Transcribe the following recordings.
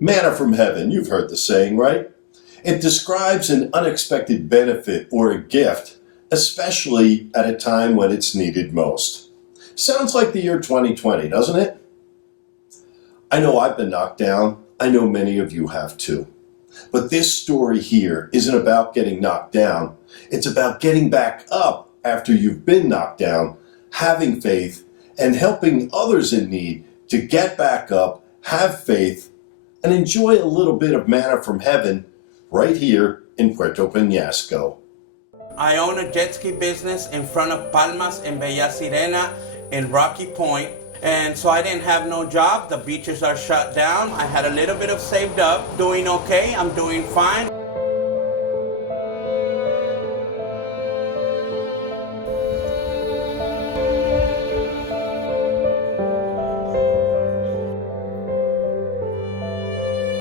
Manna from heaven, you've heard the saying, right? It describes an unexpected benefit or a gift, especially at a time when it's needed most. Sounds like the year 2020, doesn't it? I know I've been knocked down. I know many of you have too. But this story here isn't about getting knocked down. It's about getting back up after you've been knocked down, having faith, and helping others in need to get back up, have faith, and enjoy a little bit of manna from heaven right here in Puerto Peñasco. I own a jet ski business in front of Palmas in Bella Sirena in Rocky Point. And so I didn't have no job. The beaches are shut down. I had a little bit of saved up. Doing okay. I'm doing fine.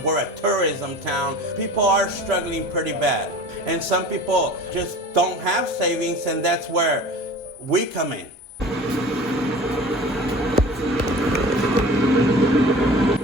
We're a tourism town. People are struggling pretty bad. And some people just don't have savings, and that's where we come in.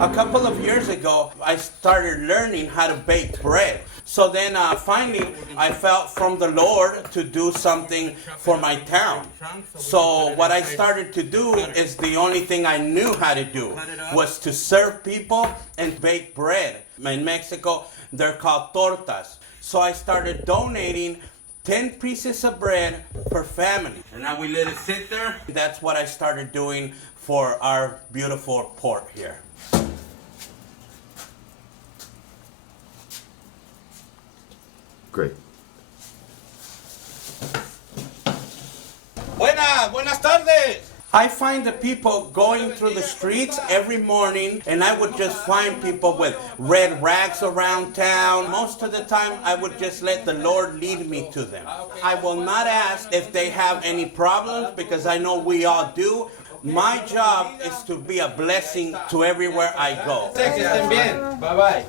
A couple of years ago, I started learning how to bake bread. So then finally, I felt from the Lord to do something for my town. So what I started to do is the only thing I knew how to do was to serve people and bake bread. In Mexico, they're called tortas. So I started donating 10 pieces of bread per family. And now we let it sit there. That's what I started doing for our beautiful port here. Great. Buenas tardes. I find the people going through the streets every morning, and I would just find people with red rags around town. Most of the time, I would just let the Lord lead me to them. I will not ask if they have any problems, because I know we all do. My job is to be a blessing to everywhere I go. Bye-bye.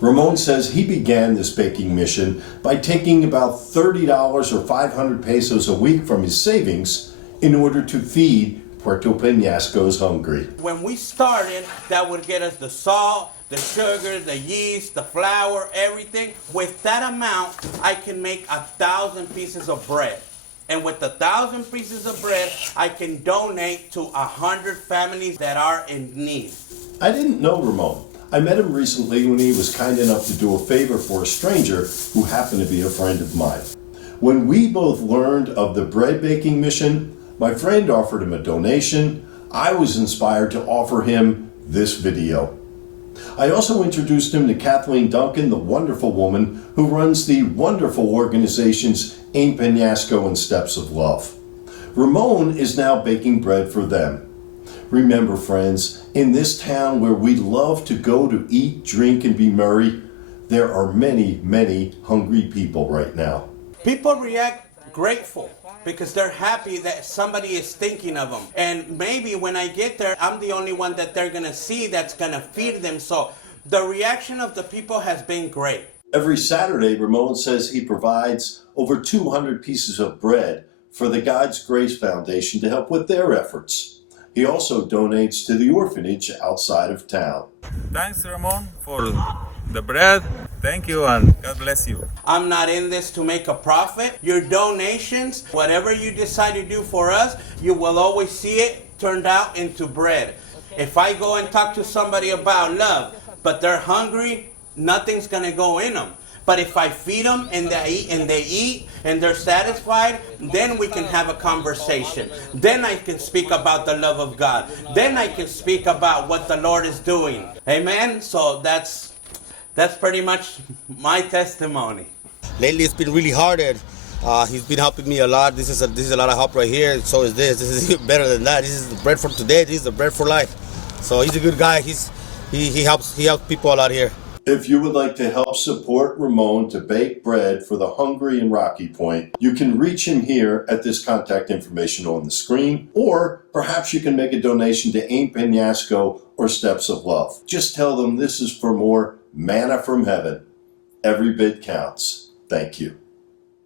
Ramon says he began this baking mission by taking about $30 or 500 pesos a week from his savings in order to feed Puerto Peñasco's hungry. When we started, that would get us the salt, the sugar, the yeast, the flour, everything. With that amount, I can make 1,000 pieces of bread. And with 1,000 pieces of bread, I can donate to 100 families that are in need. I didn't know Ramon. I met him recently when he was kind enough to do a favor for a stranger who happened to be a friend of mine. When we both learned of the bread baking mission, my friend offered him a donation. I was inspired to offer him this video. I also introduced him to Kathleen Duncan, the wonderful woman who runs the wonderful organizations En Peñasco and Steps of Love. Ramon is now baking bread for them. Remember, friends, in this town where we love to go to eat, drink, and be merry, there are many, many hungry people right now. People react grateful because they're happy that somebody is thinking of them. And maybe when I get there, I'm the only one that they're going to see that's going to feed them. So the reaction of the people has been great. Every Saturday, Ramon says he provides over 200 pieces of bread for the God's Grace Foundation to help with their efforts. He also donates to the orphanage outside of town. Thanks, Ramon, for the bread. Thank you, and God bless you. I'm not in this to make a profit. Your donations, whatever you decide to do for us, you will always see it turned out into bread. If I go and talk to somebody about love, but they're hungry, nothing's going to go in them. But if I feed them and they eat and they're satisfied, then we can have a conversation. Then I can speak about the love of God. Then I can speak about what the Lord is doing. Amen? So that's pretty much my testimony. Lately it's been really hard, and he's been helping me a lot. This is a lot of help right here. So is this. This is even better than that. This is the bread for today. This is the bread for life. So he's a good guy. He helps people a lot here. If you would like to help support Ramon to bake bread for the hungry in Rocky Point, you can reach him here at this contact information on the screen, or perhaps you can make a donation to En Peñasco or Steps of Love. Just tell them this is for more manna from heaven. Every bit counts. Thank you.